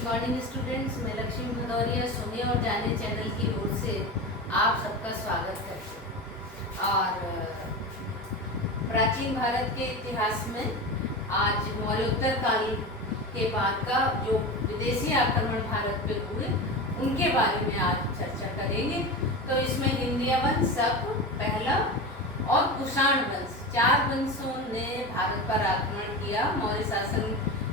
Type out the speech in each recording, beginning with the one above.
Good morning students, मैं लक्ष्मी भदौरिया सुने और जाने चैनल की ओर से आप सबका स्वागत करती हूँ। और प्राचीन भारत के इतिहास में आज मौर्योत्तर काल के बाद का जो विदेशी आक्रमण भारत पे हुए उनके बारे में आज चर्चा करेंगे। तो इसमें हिंदिया वंश, शक, पहलव और कुषाण वंश, 4 वंशों ने भारत पर आक्रमण किया मौर्य शासन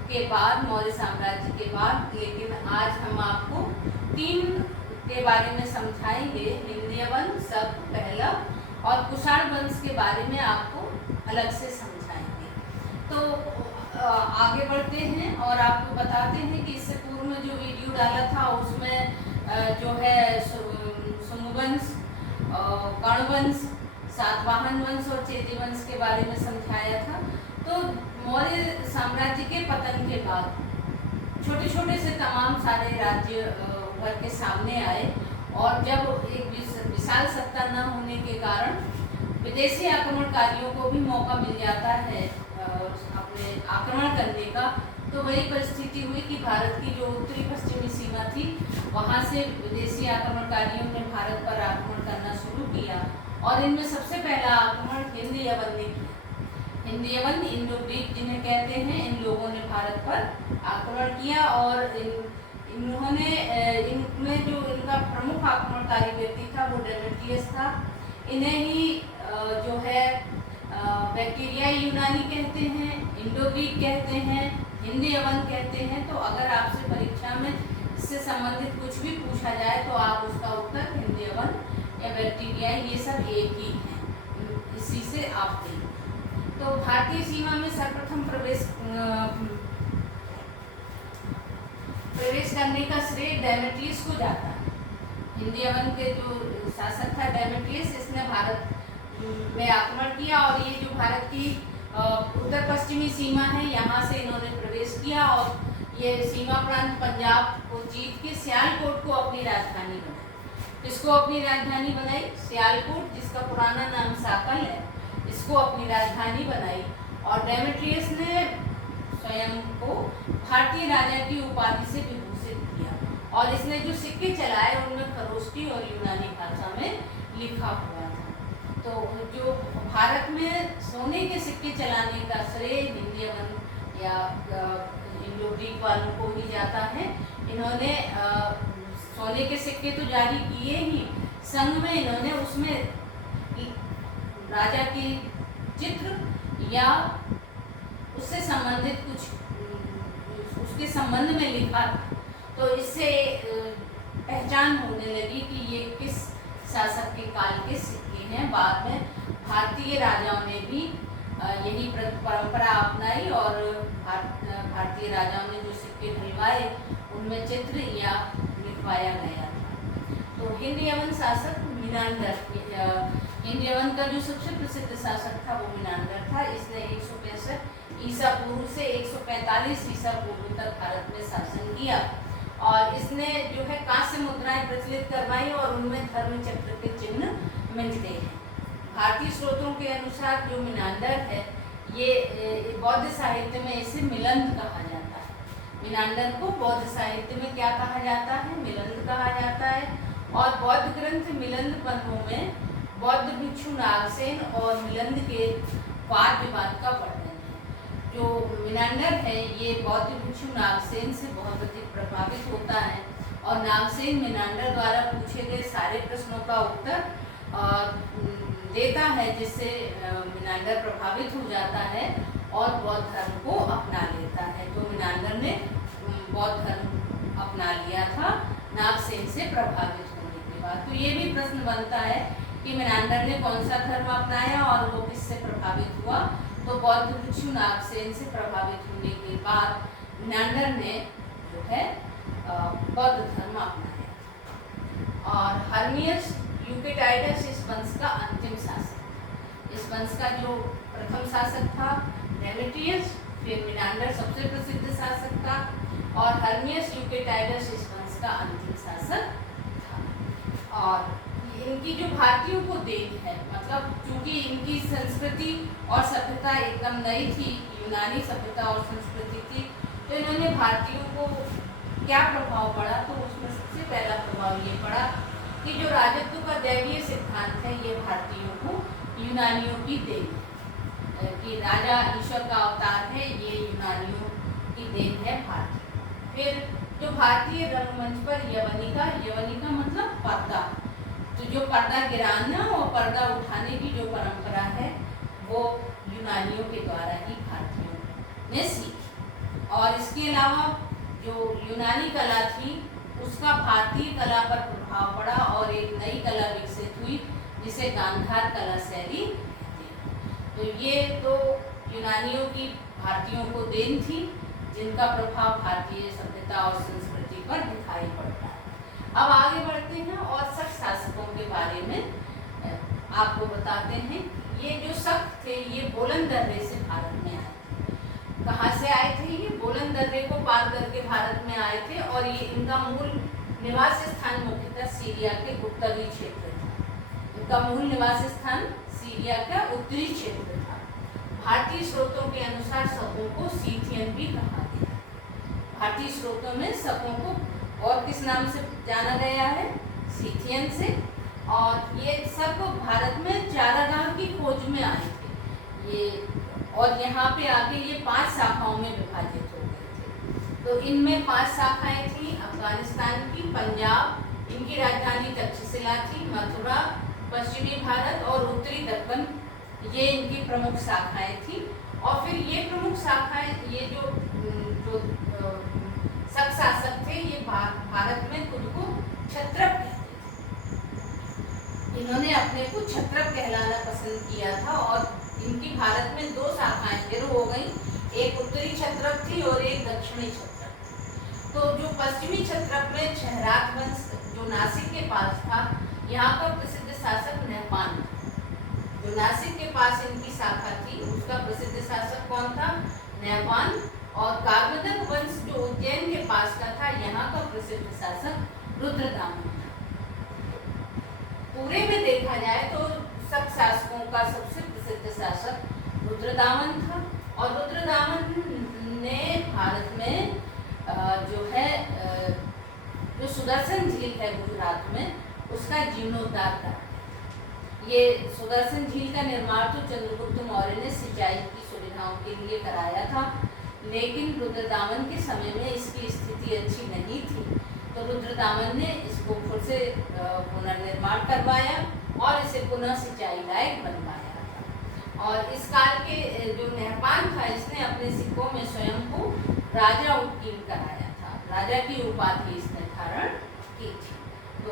के बाद, मौर्य साम्राज्य के बाद। लेकिन आज हम आपको 3 के बारे में समझाएंगे। हिंदिया वंश, शक, पहलव और कुषाण वंश के बारे में आपको अलग से समझाएंगे। तो आगे बढ़ते हैं और आपको बताते हैं कि इससे पूर्व में जो वीडियो डाला था उसमें जो है सुमुवंश, कण्वंश, सातवाहन वंश और चेदी वंश के बारे में समझाया था। तो मौर्य साम्राज्य के पतन के बाद छोटे छोटे से तमाम सारे राज्य उभर के सामने आए और जब एक विशाल सत्ता न होने के कारण विदेशी आक्रमणकारियों को भी मौका मिल जाता है अपने आक्रमण करने का, तो वही परिस्थिति हुई कि भारत की जो उत्तरी पश्चिमी सीमा थी वहाँ से विदेशी आक्रमणकारियों ने भारत पर आक्रमण करना शुरू किया। और इनमें सबसे पहला आक्रमण हिंद यवन ने किया। हिंद यवन, इंडो ग्रीक जिन्हें कहते हैं, इन लोगों ने भारत पर आक्रमण किया और इन्होंने इनमें जो इनका प्रमुख आक्रमणकारी व्यक्ति था वो डेमेट्रियस था। इन्हें ही जो है बैक्टीरियाई यूनानी कहते हैं, इंडो ग्रीक कहते हैं, हिंद यवन कहते हैं। तो अगर आपसे परीक्षा में इससे संबंधित कुछ भी पूछा जाए तो आप उसका उत्तर हिंद यवन या बैक्टीरियाई ये सब एक ही हैं, इसी से आप दें। तो भारतीय सीमा में सर्वप्रथम प्रवेश करने का श्रेय डेमेट्रियस को जाता है। हिंद यवन के जो शासक था डेमेट्रियस, इसने भारत में आक्रमण किया और ये जो भारत की उत्तर पश्चिमी सीमा है यहाँ से इन्होंने प्रवेश किया और ये सीमा प्रांत पंजाब को जीत के सियालकोट को अपनी राजधानी बनाई। इसको अपनी राजधानी बनाई सियालकोट, जिसका पुराना नाम साकल है, इसको अपनी राजधानी बनाई। और डेमेट्रियस ने स्वयं को भारतीय राजा की उपाधि से विभूषित किया और इसने जो सिक्के चलाए उनमें खरोष्टी और यूनानी भाषा में लिखा हुआ था। तो जो भारत में सोने के सिक्के चलाने का श्रेय हिंद यवन या इंडो ग्रीक वालों को ही जाता है। इन्होंने सोने के सिक्के तो जारी किए ही, संग में इन्होंने उसमें राजा की चित्र या उससे संबंधित कुछ उसके संबंध में लिखा था। तो इससे पहचान होने लगी कि ये किस शासक के काल के सिक्के हैं। बाद में भारतीय राजाओं ने भी यही परंपरा अपनाई और भारतीय राजाओं ने जो सिक्के ढलवाए उनमें चित्र या लिखवाया गया था। तो हिंद यवन शासक मिनांडर, हिंद यवन का जो सबसे प्रसिद्ध शासक था वो मिनांडर था। इसने 165 ईसा पूर्व से 145 ईसा पूर्व तक भारत में शासन किया और इसने जो है कांस्य मुद्राएं प्रचलित करवाई और उनमें धर्म चक्र के चिन्ह मिलते हैं। भारतीय स्रोतों के अनुसार जो मिनांडर है ये बौद्ध साहित्य में इसे मिलंद कहा जाता है। मिनांडर को बौद्ध साहित्य में क्या कहा जाता है? मिलंद कहा जाता है। और बौद्ध ग्रंथ मिलंद पन्नों में बौद्ध भिक्षु नागसेन और मिलंद के वाद विवाद का वर्णन है। जो मिनांडर है ये बौद्ध भिक्षु नागसेन से बहुत अधिक प्रभावित होता है और नागसेन मिनांडर द्वारा पूछे गए सारे प्रश्नों का उत्तर देता है, जिससे मिनांडर प्रभावित हो जाता है और बौद्ध धर्म को अपना लेता है। तो मिनांडर ने बौद्ध धर्म अपना लिया था नागसेन से प्रभावित होने के बाद। तो ये भी प्रश्न बनता है कि मिनांडर ने कौन सा धर्म अपनाया और वो किससे प्रभावित हुआ? तो बौद्ध भिक्षु नागसेन से प्रभावित होने के बाद मिनांडर ने जो है बौद्ध धर्म अपनाया। और हर्मियस यूकेटाइडस इस वंश का अंतिम शासक था। इस वंश का जो प्रथम शासक था डेमेट्रियस, फिर मिनांडर सबसे प्रसिद्ध शासक था और हर्मियस यूकेटाइडस इस वंश का अंतिम शासक था। और इनकी जो भारतीयों को देन है, मतलब चूंकि इनकी संस्कृति और सभ्यता एकदम नई थी, यूनानी सभ्यता और संस्कृति थी, तो इन्होंने भारतीयों को क्या प्रभाव पड़ा, तो उसमें सबसे पहला प्रभाव ये पड़ा कि जो राजत्व का दैवीय सिद्धांत है ये भारतीयों को यूनानियों की देन है, कि राजा ईश्वर का अवतार है, ये यूनानियों की देन है भारत। फिर जो भारतीय रंगमंच पर यवनिका मतलब पर्दा, तो जो पर्दा गिराना और पर्दा उठाने की जो परंपरा है वो यूनानियों के द्वारा ही भारतीयों ने सीखी। और इसके अलावा जो यूनानी कला थी उसका भारतीय कला पर प्रभाव पड़ा और एक नई कला विकसित हुई जिसे गांधार कला शैली कहते हैं। तो ये तो यूनानियों की भारतीयों को देन थी जिनका प्रभाव भारतीय सभ्यता और संस्कृति पर दिखाई पड़ता है। अब आगे बढ़ते हैं और शक शासकों के बारे में आपको बताते हैं। ये जो शक थे ये बोलन दर्रे से भारत में आए थे। कहाँ से आए थे? ये बोलन दर्रे को पार करके भारत में आए थे और ये इनका मूल निवास स्थान मुख्यतः सीरिया के उत्तरी क्षेत्र था। इनका मूल निवास स्थान सीरिया का उत्तरी क्षेत्र था। भारतीय स्रोतों के अनुसार शकों को सीथियन भी कहा गया। भारतीय स्रोतों में शकों को और किस नाम से जाना गया है? सीथियन से। और ये सब भारत में चारागाह की खोज में आए थे ये, और यहाँ पे आके ये 5 शाखाओं में विभाजित हो गए थे। तो इनमें 5 शाखाएं थी अफगानिस्तान की, पंजाब, इनकी राजधानी तक्षशिला थी, मथुरा, पश्चिमी भारत और उत्तरी दक्कन, ये इनकी प्रमुख शाखाएं थी। और फिर ये प्रमुख शाखाएं, ये जो शक शासक थे ये भारत में खुद को क्षत्रप कहते थे। इन्होंने अपने को क्षत्रप कहलाना पसंद किया था और इनकी भारत में 2 शाखाएं फिर हो गई, एक उत्तरी क्षत्रप थी और एक दक्षिणी क्षत्रप थी। तो जो पश्चिमी क्षत्रप में क्षहरात वंश जो नासिक के पास था, यहाँ का प्रसिद्ध शासक नहपान, जो नासिक के पास इनकी शाखा थी उसका प्रसिद्ध शासक कौन था? नहपान। और कागदक वंश जो उज्जैन के पास का था, यहाँ का प्रसिद्ध शासक रुद्रदामन था। पूरे में देखा जाए तो सब शासकों का सबसे प्रसिद्ध शासक रुद्रदामन था। और रुद्रदामन ने भारत में जो है जो सुदर्शन झील है गुजरात में, उसका जीर्णोद्धार करा। ये सुदर्शन झील का निर्माण तो चंद्रगुप्त मौर्य ने सिंचाई की सुविधाओं के लिए कराया था, लेकिन रुद्रदामन के समय में इसकी स्थिति अच्छी नहीं थी। तो रुद्रदामन ने इसको फिर से पुनर्निर्माण करवाया और इसे पुनः सिंचाई लायक बनवाया था। और इस काल के जो नहपान था, इसने अपने सिक्कों में स्वयं को राजा उत्कीर्ण कराया था, राजा की उपाधि इसने धारण की थी। तो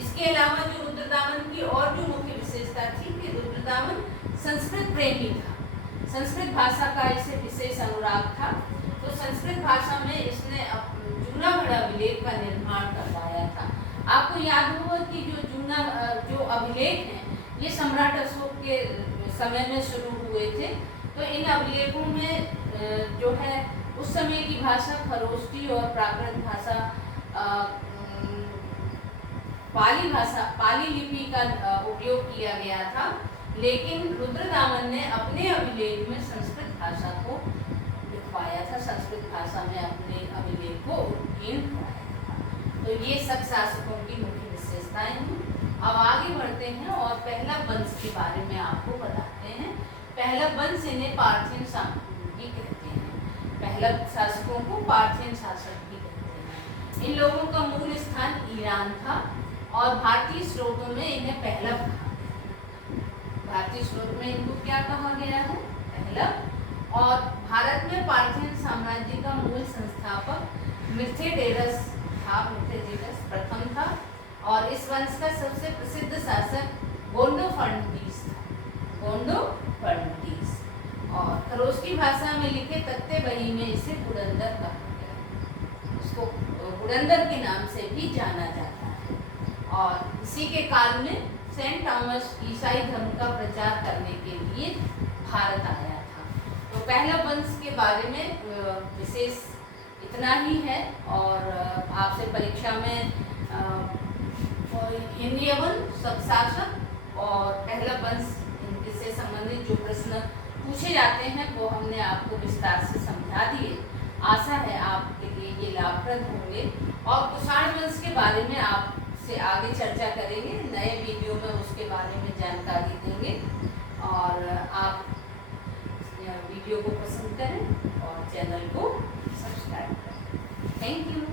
इसके अलावा जो रुद्रदामन की और जो मुख्य विशेषता थी कि रुद्रदामन संस्कृत प्रेमी था, संस्कृत भाषा का इसे विशेष अनुराग था। तो संस्कृत भाषा में इसने जूनागढ़ अभिलेख का निर्माण करवाया था। आपको याद होगा कि जो अभिलेख हैं ये सम्राट अशोक के समय में शुरू हुए थे। तो इन अभिलेखों में जो है उस समय की भाषा खरोष्टी और प्राकृत भाषा पाली लिपि का उपयोग किया गया था, लेकिन रुद्रदामन ने अपने अभिलेख में संस्कृत भाषा को लिखवाया था, संस्कृत भाषा में अपने अभिलेख को उत्कीर्ण कराया था। तो ये सब शासकों की मुख्य विशेषताएं हैं। अब आगे बढ़ते हैं और पहला वंश के बारे में आपको बताते हैं। पहला वंश इन्हें पार्थियन भी कहते हैं। पहला शासकों को पार्थियन शासक भी कहते हैं। इन लोगों का मूल स्थान ईरान था और भारतीय स्रोतों में इन्हें पहला कहा गया। भारतीय स्रोत में इनको क्या कहा गया है? पहला। और भारत में पार्थियन साम्राज्य का मूल संस्थापक मिर्थेडेरस था, मिर्थेडेरस प्रथम था। और इस वंश का सबसे प्रसिद्ध शासक गोंडोफर्नुटीस था, गोंडोफर्नुटीस। और खरोष्टी भाषा में लिखे तख्ते बही में इसे गुडंदर कहा गया, उसको गुडंदर के नाम से भी जाना जाता है। और इसी के काल में सेंट थॉमस ईसाई धर्म का प्रचार करने के लिए भारत आया था। तो पहला वंश के बारे में विशेष इतना ही है। और आपसे परीक्षा में हिंदी वंश, सबशासक और पहला वंश इनसे संबंधित जो प्रश्न पूछे जाते हैं वो हमने आपको विस्तार से समझा दिए। आशा है आपके लिए ये लाभप्रद होंगे। और कुषाण वंश के बारे में आपसे आगे चर्चा करेंगे, नए वीडियो में उसके बारे में जानकारी देंगे। और आप वीडियो को पसंद करें और चैनल को सब्सक्राइब करें। Thank you.